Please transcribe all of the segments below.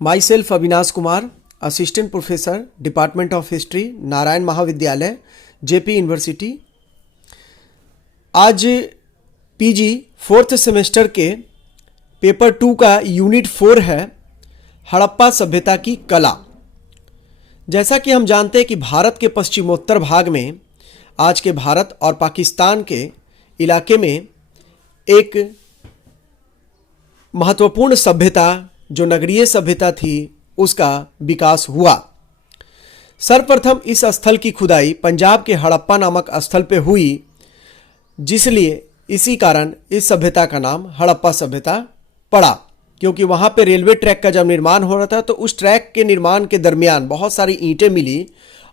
My self Avinash Kumar, assistant professor, department of history, Narayan महाविद्यालय, JP university. आज PG fourth semester के paper 2 का unit 4 है हड़प्पा सभ्यता की कला। जैसा कि हम जानते हैं कि भारत के पश्चिमोत्तर भाग में, आज के भारत और पाकिस्तान के इलाके में एक महत्वपूर्ण सभ्यता जो नगरीय सभ्यता थी उसका विकास हुआ। सर्वप्रथम इस स्थल की खुदाई पंजाब के हड़प्पा नामक स्थल पे हुई, जिसलिए इसी कारण इस सभ्यता का नाम हड़प्पा सभ्यता पड़ा, क्योंकि वहाँ पे रेलवे ट्रैक का जब निर्माण हो रहा था तो उस ट्रैक के निर्माण के दरमियान बहुत सारी ईंटें मिली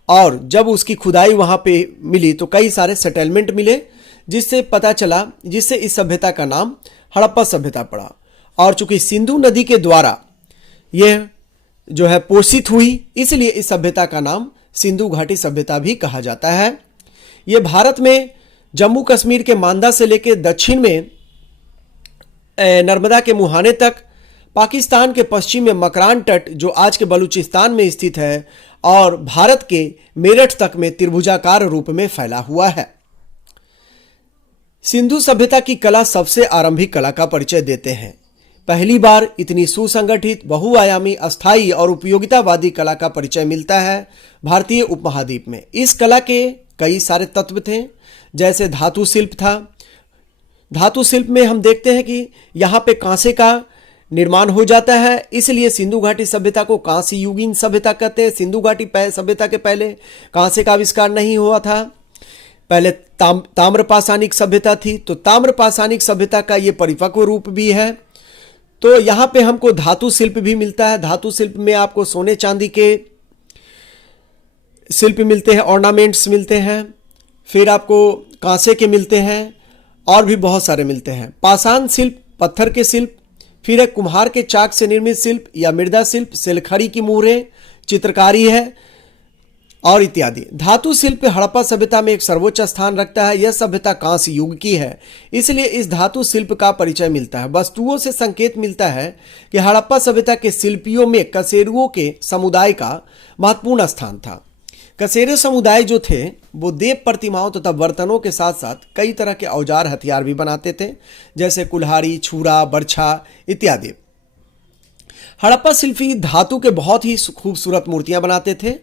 और जब उसकी खुदाई वहाँ पे मिली तो कई सारे सेटलमेंट मिले, जिससे इस सभ्यता का नाम हड़प्पा सभ्यता पड़ा। और चूंकि सिंधु नदी के द्वारा यह जो है पोषित हुई, इसलिए इस सभ्यता का नाम सिंधु घाटी सभ्यता भी कहा जाता है। यह भारत में जम्मू कश्मीर के मांदा से लेकर दक्षिण में नर्मदा के मुहाने तक, पाकिस्तान के पश्चिम में मकरान तट जो आज के बलूचिस्तान में स्थित है, और भारत के मेरठ तक में त्रिभुजाकार रूप में फैला हुआ है। सिंधु सभ्यता की कला सबसे आरंभिक कला का परिचय देते हैं। पहली बार इतनी सुसंगठित, बहुआयामी, अस्थायी और उपयोगितावादी कला का परिचय मिलता है भारतीय उपमहाद्वीप में। इस कला के कई सारे तत्व थे, जैसे धातु शिल्प था। धातु शिल्प में हम देखते हैं कि यहाँ पे कांसे का निर्माण हो जाता है, इसलिए सिंधु घाटी सभ्यता को कांस्य युगीन सभ्यता कहते हैं। सिंधु घाटी सभ्यता के पहले कांसे का आविष्कार नहीं हुआ था, पहले ताम्रपाषाणिक सभ्यता थी। तो ताम्रपाषाणिक सभ्यता का ये परिपक्व रूप भी है। तो यहाँ पे हमको धातु शिल्प भी मिलता है। धातु शिल्प में आपको सोने चांदी के शिल्प मिलते हैं, ऑर्नामेंट्स मिलते हैं, फिर आपको कांसे के मिलते हैं और भी बहुत सारे मिलते हैं। पाषाण शिल्प, पत्थर के शिल्प, फिर एक कुम्हार के चाक से निर्मित शिल्प या मृदा शिल्प, सिलखड़ी की मुहरें, चित्रकारी है और इत्यादि। धातु शिल्प हड़प्पा सभ्यता में एक सर्वोच्च स्थान रखता है। यह सभ्यता कांस्य युग की है, इसलिए इस धातु शिल्प का परिचय मिलता है। वस्तुओं से संकेत मिलता है कि हड़प्पा सभ्यता के शिल्पियों में कसेरुओं के समुदाय का महत्वपूर्ण स्थान था। कसेरे समुदाय जो थे वो देव प्रतिमाओं तथा बर्तनों के साथ साथ कई तरह के औजार हथियार भी बनाते थे, जैसे कुल्हाड़ी, छुरा, बर्छा इत्यादि। हड़प्पा शिल्पी धातु के बहुत ही खूबसूरत मूर्तियां बनाते थे,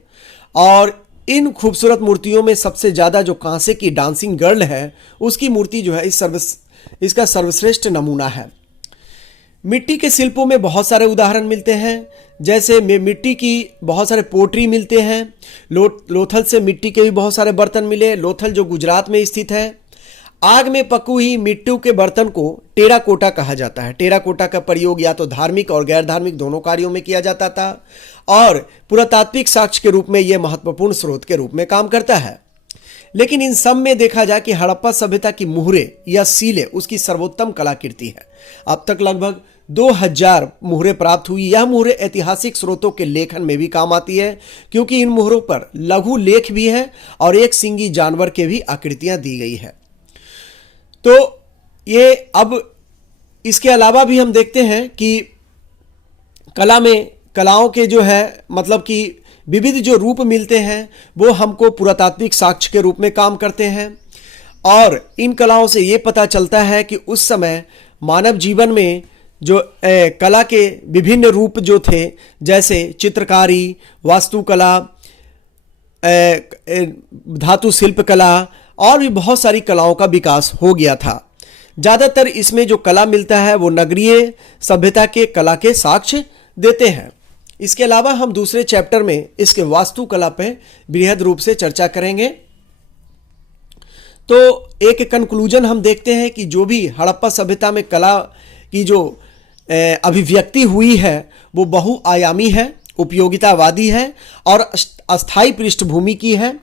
और इन खूबसूरत मूर्तियों में सबसे ज़्यादा जो कांसे की डांसिंग गर्ल है उसकी मूर्ति जो है इसका सर्वश्रेष्ठ नमूना है। मिट्टी के शिल्पों में बहुत सारे उदाहरण मिलते हैं, जैसे मिट्टी की बहुत सारे पोटरी मिलते हैं। लोथल से मिट्टी के भी बहुत सारे बर्तन मिले। लोथल जो गुजरात में स्थित है। आग में पकी हुई मिट्टी के बर्तन को टेराकोटा कहा जाता है। टेराकोटा का प्रयोग या तो धार्मिक और गैर धार्मिक दोनों कार्यों में किया जाता था, और पुरातात्विक साक्ष्य के रूप में यह महत्वपूर्ण स्रोत के रूप में काम करता है। लेकिन इन सब में देखा जाए कि हड़प्पा सभ्यता की मुहरें या सीलें उसकी सर्वोत्तम कलाकृति है। अब तक लगभग 2000 मुहरें प्राप्त हुई। यह मुहरें ऐतिहासिक स्रोतों के लेखन में भी काम आती है, क्योंकि इन मुहरों पर लघु लेख भी है और एक सिंगी जानवर के भी आकृतियां दी गई है। तो ये अब इसके अलावा भी हम देखते हैं कि कलाओं के जो है मतलब कि विविध जो रूप मिलते हैं वो हमको पुरातात्विक साक्ष्य के रूप में काम करते हैं। और इन कलाओं से ये पता चलता है कि उस समय मानव जीवन में जो कला के विभिन्न रूप जो थे, जैसे चित्रकारी, वास्तुकला, धातु शिल्प कला और भी बहुत सारी कलाओं का विकास हो गया था। ज़्यादातर इसमें जो कला मिलता है वो नगरीय सभ्यता के कला के साक्ष्य देते हैं। इसके अलावा हम दूसरे चैप्टर में इसके वास्तुकला पे बृहद रूप से चर्चा करेंगे। तो एक कंक्लूजन हम देखते हैं कि जो भी हड़प्पा सभ्यता में कला की जो अभिव्यक्ति हुई है वो बहुआयामी है, उपयोगितावादी है और अस्थायी पृष्ठभूमि की है।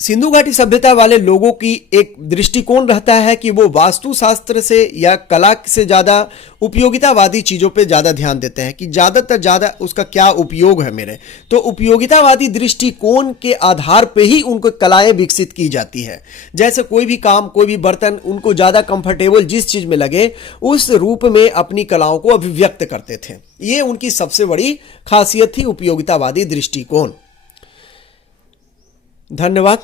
सिंधु घाटी सभ्यता वाले लोगों की एक दृष्टिकोण रहता है कि वो वास्तुशास्त्र से या कला से ज़्यादा उपयोगितावादी चीज़ों पे ज़्यादा ध्यान देते हैं कि ज़्यादातर ज़्यादा उसका क्या उपयोग है मेरे। तो उपयोगितावादी दृष्टिकोण के आधार पे ही उनको कलाएं विकसित की जाती है। जैसे कोई भी काम, कोई भी बर्तन उनको ज़्यादा कंफर्टेबल जिस चीज़ में लगे उस रूप में अपनी कलाओं को अभिव्यक्त करते थे। ये उनकी सबसे बड़ी खासियत थी, उपयोगितावादी दृष्टिकोण। धन्यवाद।